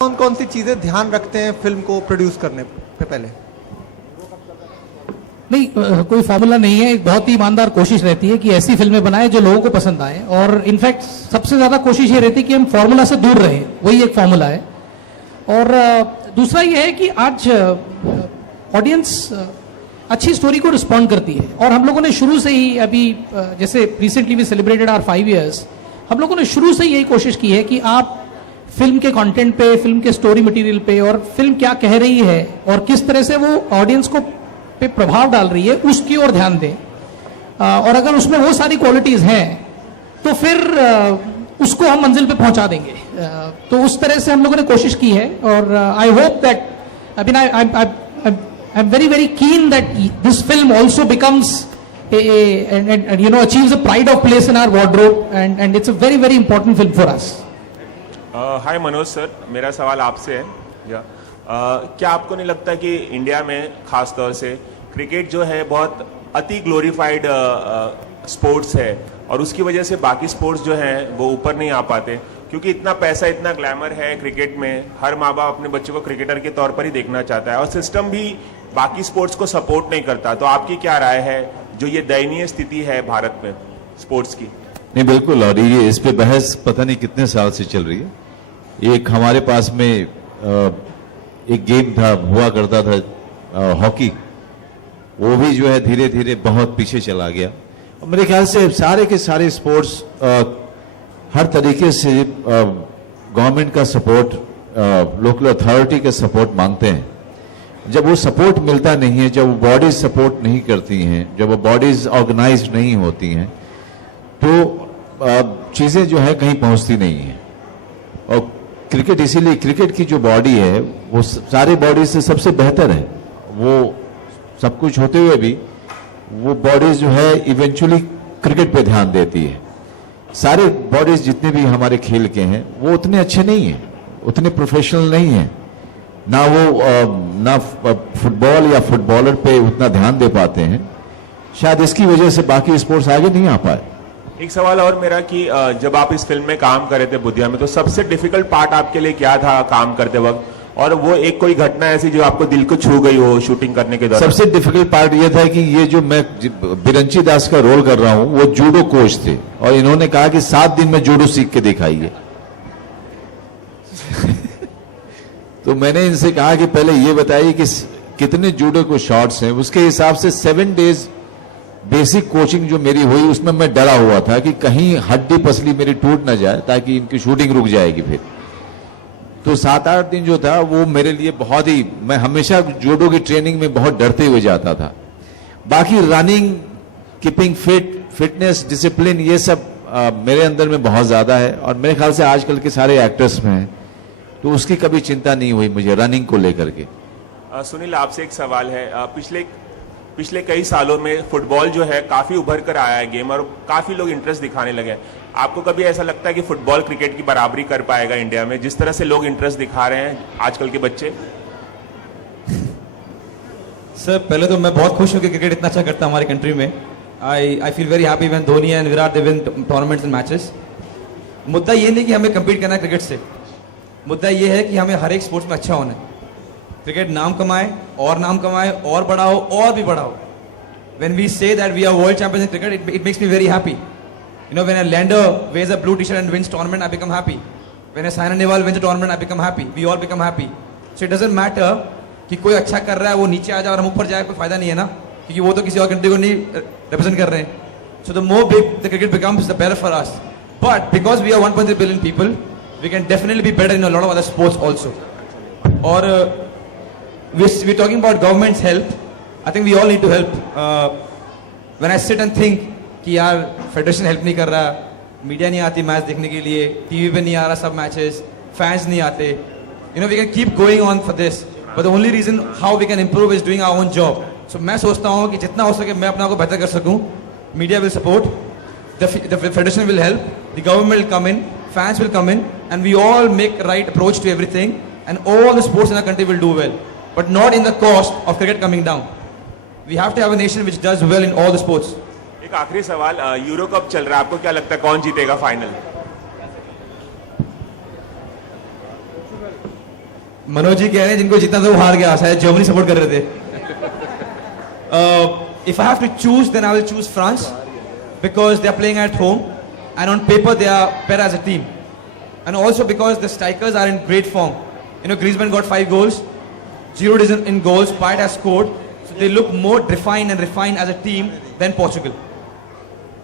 कौन कौन सी चीजें ध्यान रखते हैं फिल्म को प्रोड्यूस करने पे पहले? नहीं, कोई फॉर्मूला नहीं है। एक बहुत ही ईमानदार कोशिश रहती है कि ऐसी फिल्में बनाए जो लोगों को पसंद आए, और इनफैक्ट सबसे ज्यादा कोशिश ये रहती है कि हम फॉर्मूला से दूर रहें, वही एक फॉर्मूला है। और दूसरा ये है कि आज ऑडियंस अच्छी स्टोरी को रिस्पॉन्ड करती है, और हम लोगों ने शुरू से ही, अभी जैसे recently we celebrated our 5 years, हम लोगों ने शुरू से यही कोशिश की है कि आप फिल्म के कंटेंट पे, फिल्म के स्टोरी मटेरियल पे, और फिल्म क्या कह रही है और किस तरह से वो ऑडियंस को पे प्रभाव डाल रही है, उसकी ओर ध्यान दें। और अगर उसमें वो सारी क्वालिटीज हैं तो फिर उसको हम मंजिल पे पहुंचा देंगे। तो उस तरह से हम लोगों ने कोशिश की है, और I hope that, I mean I am very very keen that this film also becomes achieves a pride of place in our wardrobe, and it's a very very important film for us. Hi Manoj sir, मेरा सवाल आपसे है। क्या आपको नहीं लगता कि India में खास तौर से क्रिकेट जो है बहुत अति ग्लोरीफाइड स्पोर्ट्स है, और उसकी वजह से बाकी स्पोर्ट्स जो हैं वो ऊपर नहीं आ पाते, क्योंकि इतना पैसा, इतना ग्लैमर है क्रिकेट में, हर माँ बाप अपने बच्चों को क्रिकेटर के तौर पर ही देखना चाहता है, और सिस्टम भी बाकी स्पोर्ट्स को सपोर्ट नहीं करता। तो आपकी क्या राय है जो ये दयनीय स्थिति है भारत में स्पोर्ट्स की? नहीं, बिल्कुल। और ये इस पे बहस पता नहीं कितने साल से चल रही है। एक हमारे पास में एक गेम था, हुआ करता था हॉकी, वो भी जो है धीरे धीरे बहुत पीछे चला गया। और मेरे ख्याल से सारे के सारे स्पोर्ट्स हर तरीके से गवर्नमेंट का सपोर्ट, लोकल अथॉरिटी का सपोर्ट मांगते हैं। जब वो सपोर्ट मिलता नहीं है, जब वो बॉडीज सपोर्ट नहीं करती हैं, जब वो बॉडीज ऑर्गेनाइज्ड नहीं होती हैं, तो चीजें जो है कहीं पहुंचती नहीं है। और क्रिकेट, इसीलिए क्रिकेट की जो बॉडी है वो सारी बॉडी से सबसे बेहतर है। वो सब कुछ होते हुए भी वो बॉडीज जो है इवेंचुअली क्रिकेट पे ध्यान देती है। सारे बॉडीज जितने भी हमारे खेल के हैं वो उतने अच्छे नहीं हैं, उतने प्रोफेशनल नहीं हैं। ना फुटबॉल या फुटबॉलर पे उतना ध्यान दे पाते हैं। शायद इसकी वजह से बाकी स्पोर्ट्स आगे नहीं आ पाए। एक सवाल और मेरा कि जब आप इस फिल्म में काम कर रहे थे बुद्धिया में, तो सबसे डिफिकल्ट पार्ट आपके लिए क्या था काम करते वक्त? और वो एक कोई घटना ऐसी जो आपको दिल को छू गई हो शूटिंग करने के दौरान? सबसे डिफिकल्ट पार्ट ये था कि ये जो मैं बिरंची दास का रोल कर रहा हूं, वो जूडो कोच थे, और इन्होंने कहा कि 7 दिन में जूडो सीख के दिखाइए। तो मैंने इनसे कहा कि पहले ये बताइए कि कितने जूडो को शॉट्स हैं, उसके हिसाब से 7 डेज बेसिक कोचिंग जो मेरी हुई, उसमें मैं डरा हुआ था कि कहीं हड्डी पसली मेरी टूट ना जाए, ताकि इनकी शूटिंग रुक जाएगी फिर। तो 7-8 दिन जो था वो मेरे लिए बहुत ही, मैं हमेशा जूडो की ट्रेनिंग में बहुत डरते हुए जाता था। बाकी running, keeping fit, fitness, discipline, ये सब मेरे अंदर में बहुत ज्यादा है, और मेरे ख्याल से आजकल के सारे एक्टर्स में है, तो उसकी कभी चिंता नहीं हुई मुझे रनिंग को लेकर के। सुनील, आपसे एक सवाल है। पिछले कई सालों में फुटबॉल जो है काफी उभर कर आया है गेम, और काफी लोग इंटरेस्ट दिखाने लगे। आपको कभी ऐसा लगता है कि फुटबॉल क्रिकेट की बराबरी कर पाएगा इंडिया में, जिस तरह से लोग इंटरेस्ट दिखा रहे हैं आजकल के बच्चे? सर, पहले तो मैं बहुत खुश हूं कि क्रिकेट इतना अच्छा करता है हमारी कंट्री में। I feel very happy when Dhoni and Virat they win tournaments and matches. मुद्दा ये नहीं कि हमें कम्पीट करना है क्रिकेट से, मुद्दा ये है कि हमें हर एक स्पोर्ट्स में अच्छा होना है। क्रिकेट नाम कमाए और नाम कमाए और बड़ा हो और भी बड़ा हो। When we say that we are world champions in cricket, it makes me very happy. You know, when a lander wears a blue t-shirt and wins tournament, I become happy. When a Saina Nehwal wins a tournament, I become happy. We all become happy. So it doesn't matter कि कोई अच्छा कर रहा है वो नीचे आ जाए और हम ऊपर जाए, कोई फायदा नहीं है ना, क्योंकि वो तो किसी और कंट्री को नहीं रिप्रेजेंट कर रहे हैं। So the more big the cricket becomes, the better for us. But because we are 1.3 billion people, we can definitely be better in a lot of other sports also. Or we're talking about government's help. I think we all need to help. When I sit and think कि यार federation help नहीं कर रहा, media नहीं आती match देखने के लिए, टीवी पे नहीं आ रहा सब मैचेस, फैंस नहीं आते, you know, we can keep going on for this, but the only reason how we can improve is doing our own job. So मैं सोचता हूँ कि जितना हो सके मैं अपना को बेहतर कर सकूँ। Media will support, the federation will help, the government will come in, fans will come in, and we all make right approach to everything, and all the sports in our country will do well, but not in the cost of cricket coming down. We have to have a nation which does well in all the sports. एक आखिरी सवाल, euro cup चल रहा है, आपको क्या लगता है कौन जीतेगा फाइनल? मनोज जी कह रहे हैं जिनको जीतना था वो हार गया, शायद जर्मनी सपोर्ट कर रहे थे. If I have to choose, then I will choose France because they are playing at home and on paper they are better as a team, and also because the strikers are in great form. You know, Griezmann got 5 goals, Giroud is in goals, Payet has scored, so they look more defined and refined as a team than Portugal.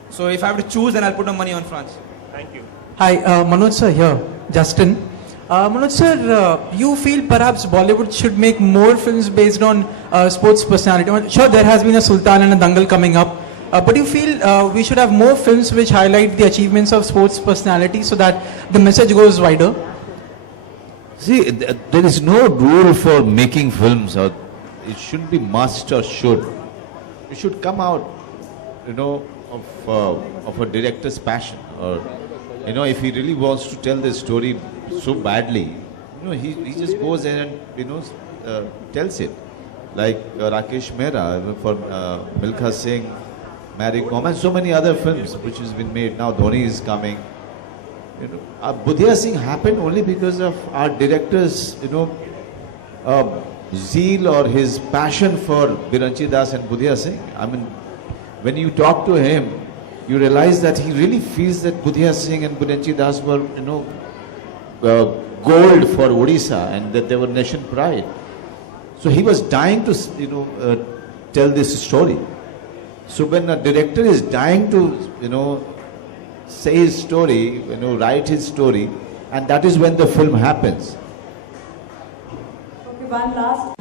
So if I have to choose, then I'll put my money on France. Thank you. Hi, Manoj sir here, Justin. Manoj sir, you feel perhaps Bollywood should make more films based on sports personality? Sure, there has been a Sultan and a Dangal coming up, but you feel we should have more films which highlight the achievements of sports personality so that the message goes wider? See, there is no rule for making films, or it shouldn't be must or should. It should come out, you know, of a director's passion, or you know, if he really wants to tell the story so badly, you know, he just goes in and, you know, tells it. Like Rakesh Mehra for Milkha Singh, Mary Kom, and so many other films which has been made. Now Dhoni is coming. You know, Budhia Singh happened only because of our director's, you know, zeal or his passion for Biranchi Das and Budhia Singh. I mean, when you talk to him, you realize that he really feels that Budhia Singh and Biranchi Das were, you know, gold for Odisha, and that they were nation pride. So he was dying to, you know, tell this story. So when a director is dying to, you know, say his story, you know, write his story, and that is when the film happens. Okay, one last.